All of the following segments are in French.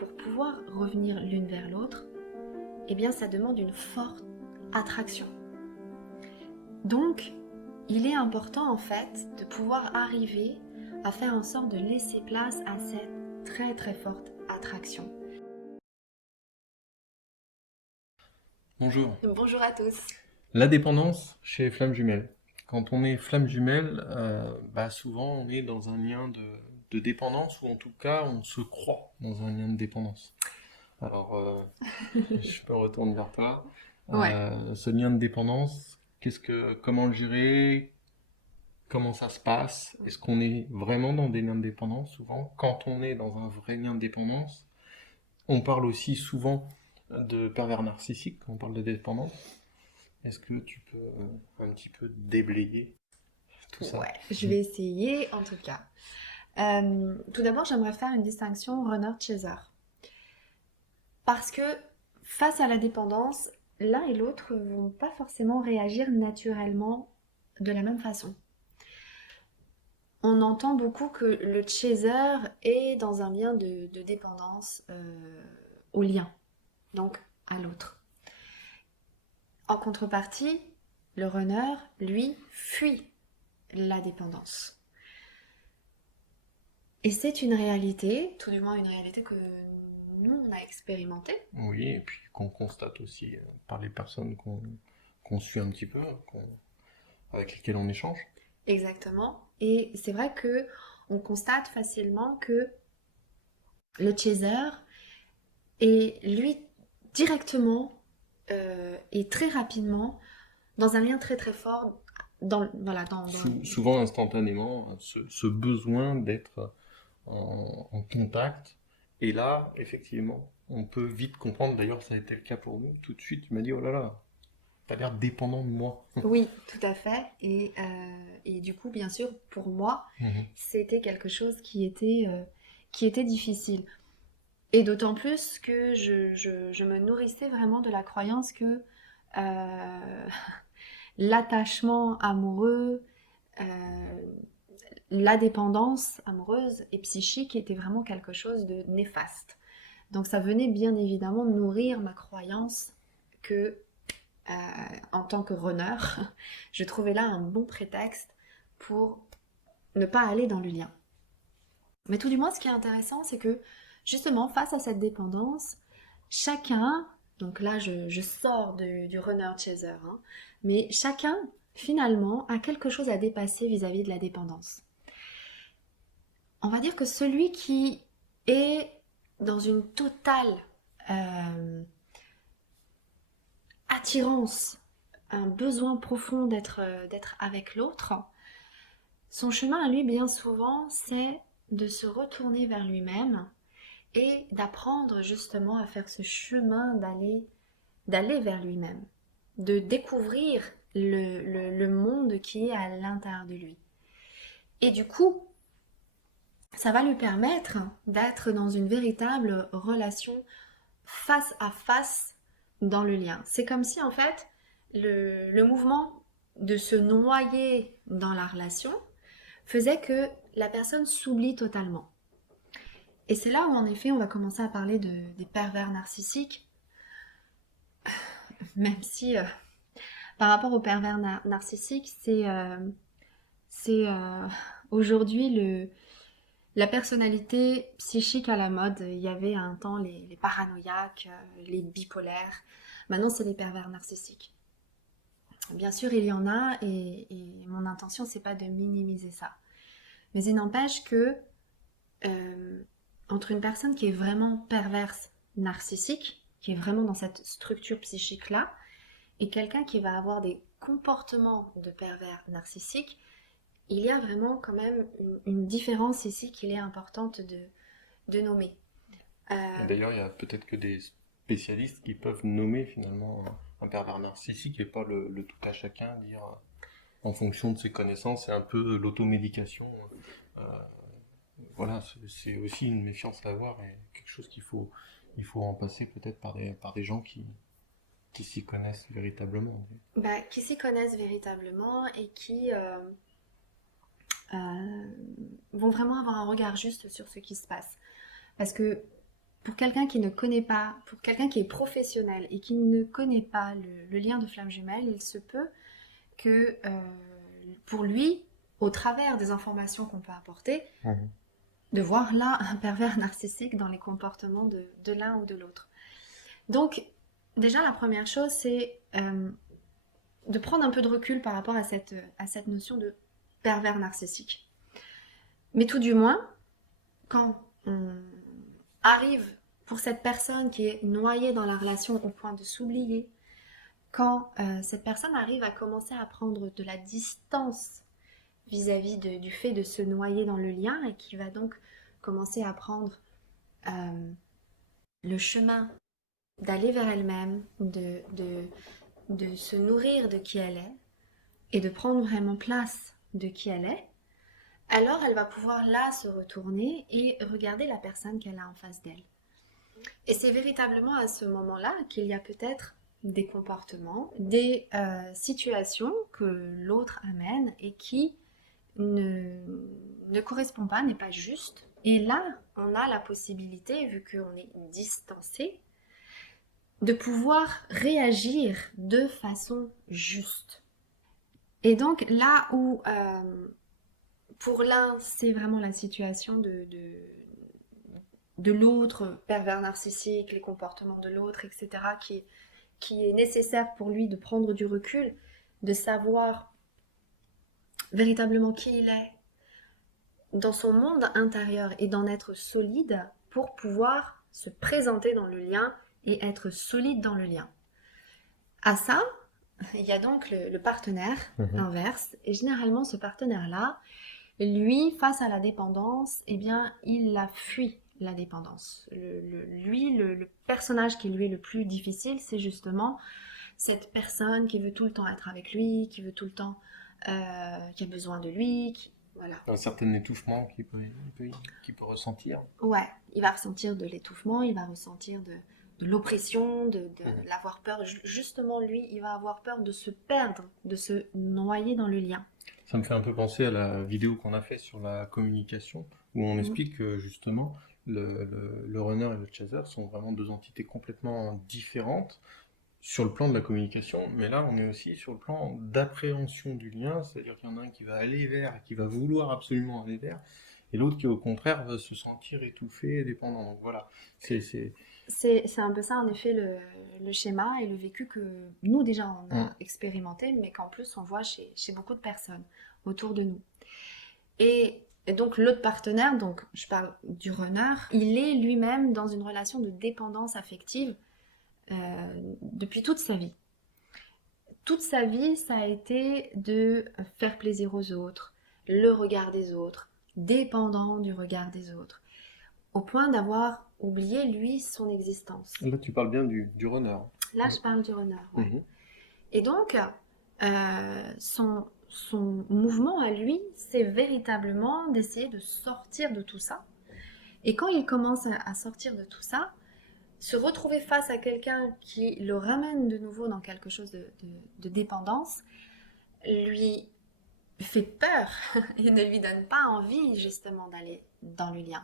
pour pouvoir revenir l'une vers l'autre, eh bien ça demande une forte attraction. Donc, il est important en fait de pouvoir arriver à faire en sorte de laisser place à cette très très forte attraction. Bonjour. Bonjour à tous. La dépendance chez flammes jumelles. Quand on est flamme jumelle, souvent on est dans un lien de dépendance, ou en tout cas on se croit dans un lien de dépendance. Alors, je me retourne vers toi. Ouais. Ce lien de dépendance, comment le gérer? Comment ça se passe? Est-ce qu'on est vraiment dans des liens de dépendance souvent? Quand on est dans un vrai lien de dépendance, on parle aussi souvent de pervers narcissique quand on parle de dépendance. Est-ce que tu peux un petit peu déblayer tout ça? Ouais, je vais essayer en tout cas. Tout d'abord, j'aimerais faire une distinction runner-chaser. Parce que face à la dépendance, l'un et l'autre vont pas forcément réagir naturellement de la même façon. On entend beaucoup que le chaser est dans un lien de dépendance au lien, donc à l'autre. En contrepartie, le runner, lui, fuit la dépendance. Et c'est une réalité, tout du moins une réalité que nous, on a expérimentée. Oui, et puis qu'on constate aussi par les personnes qu'on suit un petit peu, avec lesquelles on échange. Exactement. Et c'est vrai que on constate facilement que le chaser est, lui, directement et très rapidement dans un lien très très fort dans Souvent instantanément, hein, ce besoin d'être en contact. Et là, effectivement, on peut vite comprendre, d'ailleurs ça a été le cas pour nous, tout de suite, tu m'as dit, oh là là, t'as l'air dépendant de moi. Oui, tout à fait. Et du coup, bien sûr, pour moi, Mhm. c'était quelque chose qui était difficile. Et d'autant plus que je me nourrissais vraiment de la croyance que euh, l'attachement amoureux, euh, la dépendance amoureuse et psychique était vraiment quelque chose de néfaste. Donc ça venait bien évidemment nourrir ma croyance que euh, en tant que runner, je trouvais là un bon prétexte pour ne pas aller dans le lien. Mais tout du moins, ce qui est intéressant, c'est que justement, face à cette dépendance, chacun, donc là je sors du runner-chaser, hein, mais chacun finalement a quelque chose à dépasser vis-à-vis de la dépendance. On va dire que celui qui est dans une totale euh, attirance, un besoin profond d'être avec l'autre, son chemin à lui, bien souvent, c'est de se retourner vers lui-même et d'apprendre justement à faire ce chemin d'aller vers lui-même, de découvrir le monde qui est à l'intérieur de lui. Et du coup, ça va lui permettre d'être dans une véritable relation face à face dans le lien. C'est comme si en fait le mouvement de se noyer dans la relation faisait que la personne s'oublie totalement. Et c'est là où en effet on va commencer à parler des pervers narcissiques, même si par rapport aux pervers narcissiques, c'est aujourd'hui la personnalité psychique à la mode. Il y avait un temps les paranoïaques, les bipolaires. Maintenant, c'est les pervers narcissiques. Bien sûr, il y en a et mon intention, c'est pas de minimiser ça. Mais il n'empêche que euh, entre une personne qui est vraiment perverse narcissique, qui est vraiment dans cette structure psychique-là, et quelqu'un qui va avoir des comportements de pervers narcissique, il y a vraiment quand même une différence ici qu'il est importante de nommer. Et Euh, d'ailleurs, il y a peut-être que des spécialistes qui peuvent nommer finalement un pervers narcissique et pas le tout à chacun, dire en fonction de ses connaissances, c'est un peu l'automédication. Euh, voilà, c'est aussi une méfiance à avoir et quelque chose il faut en passer peut-être par des gens qui s'y connaissent véritablement. qui s'y connaissent véritablement et qui vont vraiment avoir un regard juste sur ce qui se passe. Parce que pour quelqu'un qui ne connaît pas, pour quelqu'un qui est professionnel et qui ne connaît pas le lien de flamme jumelle, il se peut que pour lui, au travers des informations qu'on peut apporter, Mhm. de voir là un pervers narcissique dans les comportements de l'un ou de l'autre. Donc, déjà, la première chose, c'est de prendre un peu de recul par rapport à cette notion de pervers narcissique. Mais tout du moins, quand on arrive pour cette personne qui est noyée dans la relation au point de s'oublier, quand cette personne arrive à commencer à prendre de la distance vis-à-vis du fait de se noyer dans le lien et qui va donc commencer à prendre le chemin d'aller vers elle-même, de se nourrir de qui elle est et de prendre vraiment place de qui elle est, alors elle va pouvoir là se retourner et regarder la personne qu'elle a en face d'elle. Et c'est véritablement à ce moment-là qu'il y a peut-être des comportements, des situations que l'autre amène et qui ne correspond pas, n'est pas juste. Et là, on a la possibilité, vu qu'on est distancé, de pouvoir réagir de façon juste. Et donc là où pour l'un, c'est vraiment la situation de l'autre, pervers narcissique, les comportements de l'autre, etc., qui est nécessaire pour lui de prendre du recul, de savoir véritablement qui il est dans son monde intérieur et d'en être solide pour pouvoir se présenter dans le lien et être solide dans le lien. À ça, il y a donc le partenaire inverse, et généralement ce partenaire-là, lui, face à la dépendance, eh bien, il la fuit, la dépendance. Le personnage qui lui est le plus difficile, c'est justement cette personne qui veut tout le temps être avec lui, qui veut tout le temps, qui a besoin de lui, voilà. Un certain étouffement qu'il peut ressentir. Ouais, il va ressentir de l'étouffement, il va ressentir de l'oppression, de l'avoir peur. Justement, lui, il va avoir peur de se perdre, de se noyer dans le lien. Ça me fait un peu penser à la vidéo qu'on a fait sur la communication, où on explique que justement le runner et le chaser sont vraiment deux entités complètement différentes sur le plan de la communication, mais là on est aussi sur le plan d'appréhension du lien, c'est-à-dire qu'il y en a un qui va aller vers, qui va vouloir absolument aller vers, et l'autre qui au contraire va se sentir étouffé et dépendant. Donc voilà, c'est un peu ça en effet le schéma et le vécu que nous déjà on a expérimenté, mais qu'en plus on voit chez beaucoup de personnes autour de nous. Et donc l'autre partenaire, donc je parle du runner, il est lui-même dans une relation de dépendance affective depuis toute sa vie. Toute sa vie, ça a été de faire plaisir aux autres, le regard des autres, dépendant du regard des autres, au point d'avoir oublié, lui, son existence. Là tu parles bien du runner. Là, je parle du runner, ouais. Et donc, son mouvement à lui, c'est véritablement d'essayer de sortir de tout ça. Et quand il commence à sortir de tout ça, se retrouver face à quelqu'un qui le ramène de nouveau dans quelque chose de dépendance, lui fait peur et ne lui donne pas envie justement d'aller dans le lien.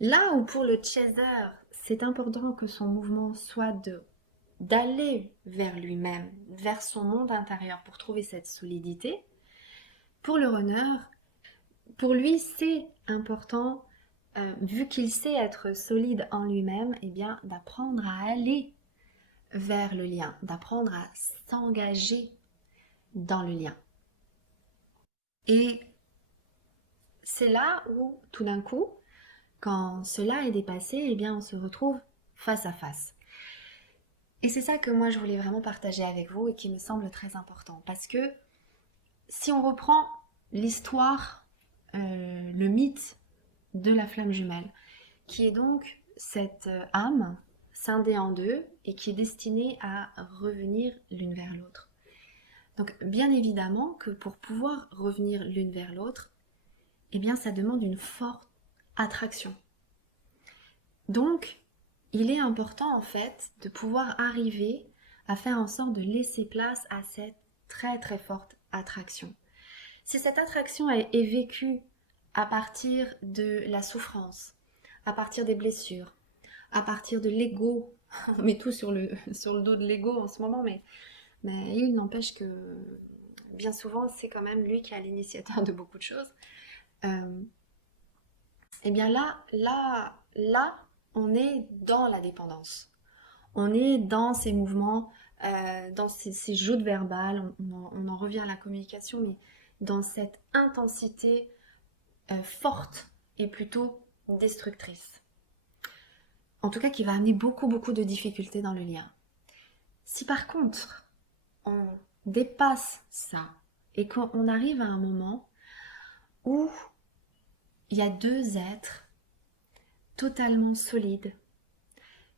Là où pour le chaser, c'est important que son mouvement soit d'aller vers lui-même, vers son monde intérieur pour trouver cette solidité, pour le runner, pour lui c'est important, vu qu'il sait être solide en lui-même, eh bien d'apprendre à aller vers le lien, d'apprendre à s'engager dans le lien. Et c'est là où, tout d'un coup, quand cela est dépassé, eh bien, on se retrouve face à face. Et c'est ça que moi, je voulais vraiment partager avec vous et qui me semble très important. Parce que si on reprend l'histoire, le mythe de la flamme jumelle, qui est donc cette âme scindée en deux et qui est destinée à revenir l'une vers l'autre. Donc bien évidemment que pour pouvoir revenir l'une vers l'autre, eh bien ça demande une forte attraction. Donc il est important en fait de pouvoir arriver à faire en sorte de laisser place à cette très très forte attraction. Si cette attraction est vécue à partir de la souffrance, à partir des blessures, à partir de l'ego. On met tout sur sur le dos de l'ego en ce moment, mais il n'empêche que bien souvent, c'est quand même lui qui est à l'initiateur de beaucoup de choses. Euh, et bien là, on est dans la dépendance. On est dans ces mouvements, dans ces joutes verbales, on en revient à la communication, mais dans cette intensité forte et plutôt destructrice. En tout cas, qui va amener beaucoup, beaucoup de difficultés dans le lien. Si par contre, on dépasse ça et qu'on arrive à un moment où il y a deux êtres totalement solides,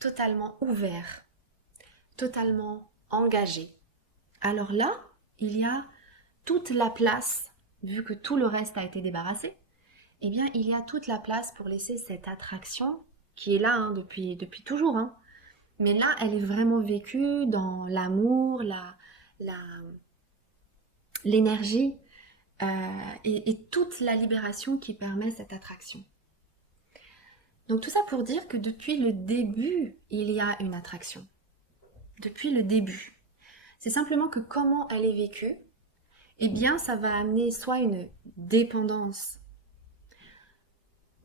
totalement ouverts, totalement engagés, alors là, il y a toute la place, vu que tout le reste a été débarrassé, eh bien, il y a toute la place pour laisser cette attraction qui est là hein, depuis toujours. Hein. Mais là, elle est vraiment vécue dans l'amour, la, l'énergie et toute la libération qui permet cette attraction. Donc tout ça pour dire que depuis le début, il y a une attraction. Depuis le début. C'est simplement que comment elle est vécue, eh bien ça va amener soit une dépendance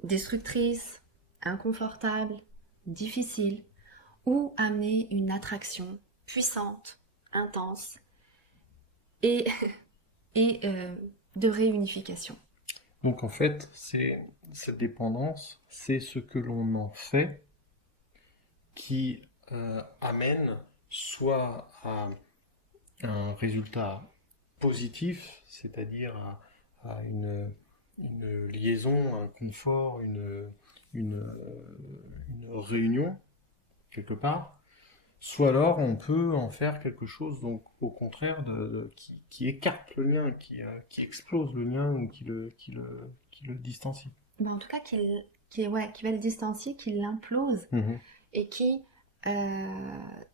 destructrice, inconfortable, difficile, ou amener une attraction puissante, intense et, et de réunification. Donc en fait, cette dépendance, c'est ce que l'on en fait qui amène soit à un résultat positif, c'est-à-dire à une liaison, un confort, une réunion quelque part, soit alors on peut en faire quelque chose donc au contraire qui écarte le lien, qui explose le lien ou qui le distancie. Ben, en tout cas, ouais, qui va le distancier, qui l'implose Mhm. et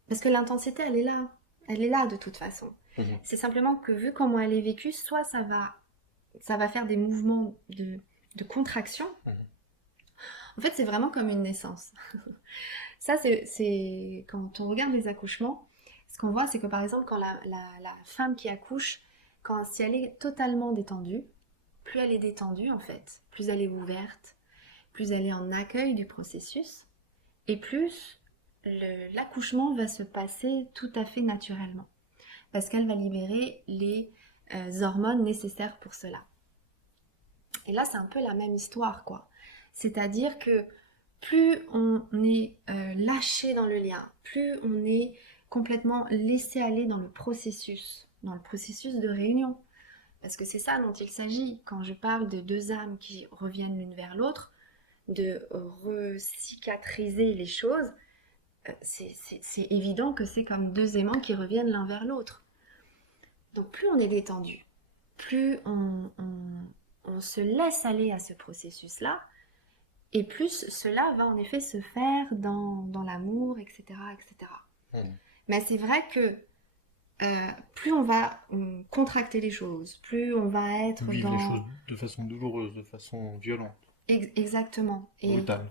parce que l'intensité, elle est là de toute façon. Mhm. C'est simplement que vu comment elle est vécue, soit ça va faire des mouvements de contraction. Mhm. En fait, c'est vraiment comme une naissance. Ça, c'est quand on regarde les accouchements, ce qu'on voit, c'est que par exemple, quand la femme qui accouche, si elle est totalement détendue, plus elle est détendue en fait, plus elle est ouverte, plus elle est en accueil du processus, et plus l'accouchement va se passer tout à fait naturellement, parce qu'elle va libérer les hormones nécessaires pour cela. Et là, c'est un peu la même histoire, quoi. C'est-à-dire que plus on est lâché dans le lien, plus on est complètement laissé aller dans le processus de réunion. Parce que c'est ça dont il s'agit. Quand je parle de deux âmes qui reviennent l'une vers l'autre, de recicatriser les choses, c'est évident que c'est comme deux aimants qui reviennent l'un vers l'autre. Donc plus on est détendu, plus on se laisse aller à ce processus-là, et plus cela va en effet se faire dans l'amour, etc., etc. Mhm. Mais c'est vrai que plus on va contracter les choses, plus on va être Vivre les dans... choses de façon douloureuse, de façon violente, Exactement. Et brutale.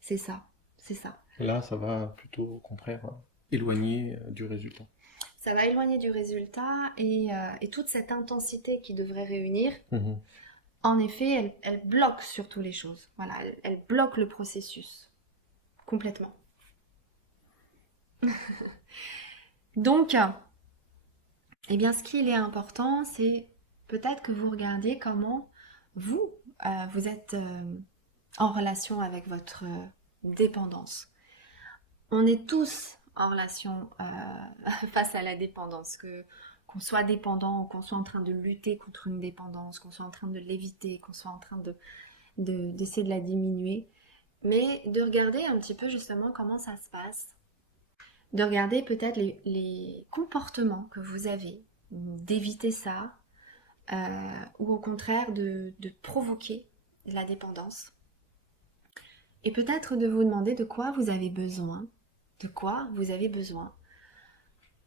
c'est ça, c'est ça. Et là, ça va plutôt au contraire éloigner du résultat. Ça va éloigner du résultat et toute cette intensité qui devrait réunir, Mhm. en effet, elle bloque surtout les choses. Voilà, elle bloque le processus complètement. Donc, eh bien, ce qu'il est important, c'est peut-être que vous regardiez comment vous, vous êtes en relation avec votre dépendance. On est tous en relation face à la dépendance, qu'on soit dépendant, qu'on soit en train de lutter contre une dépendance, qu'on soit en train de l'éviter, qu'on soit en train d'essayer de la diminuer, mais de regarder un petit peu justement comment ça se passe, de regarder peut-être les comportements que vous avez, d'éviter ça, ou au contraire de provoquer la dépendance. Et peut-être de vous demander de quoi vous avez besoin,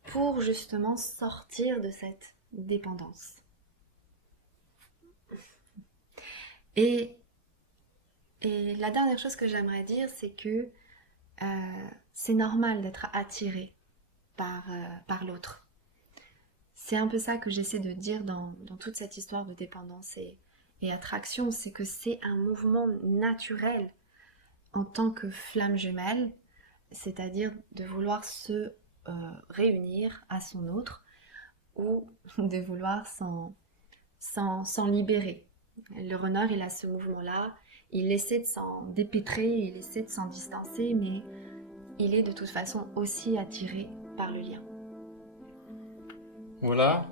pour justement sortir de cette dépendance. Et, et la dernière chose que j'aimerais dire, c'est que c'est normal d'être attiré par l'autre. C'est un peu ça que j'essaie de dire dans toute cette histoire de dépendance et attraction, c'est que c'est un mouvement naturel en tant que flamme jumelle, c'est-à-dire de vouloir se réunir à son autre ou de vouloir s'en libérer. Le runner, il a ce mouvement-là, il essaie de s'en dépêtrer, il essaie de s'en distancer, mais il est de toute façon aussi attiré par le lien. Voilà.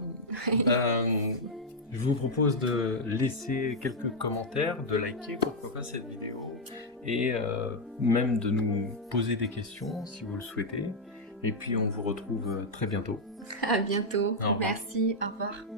Je vous propose de laisser quelques commentaires, de liker pourquoi pas cette vidéo et même de nous poser des questions si vous le souhaitez. Et puis on vous retrouve très bientôt. À bientôt. Au revoir. Merci. Au revoir.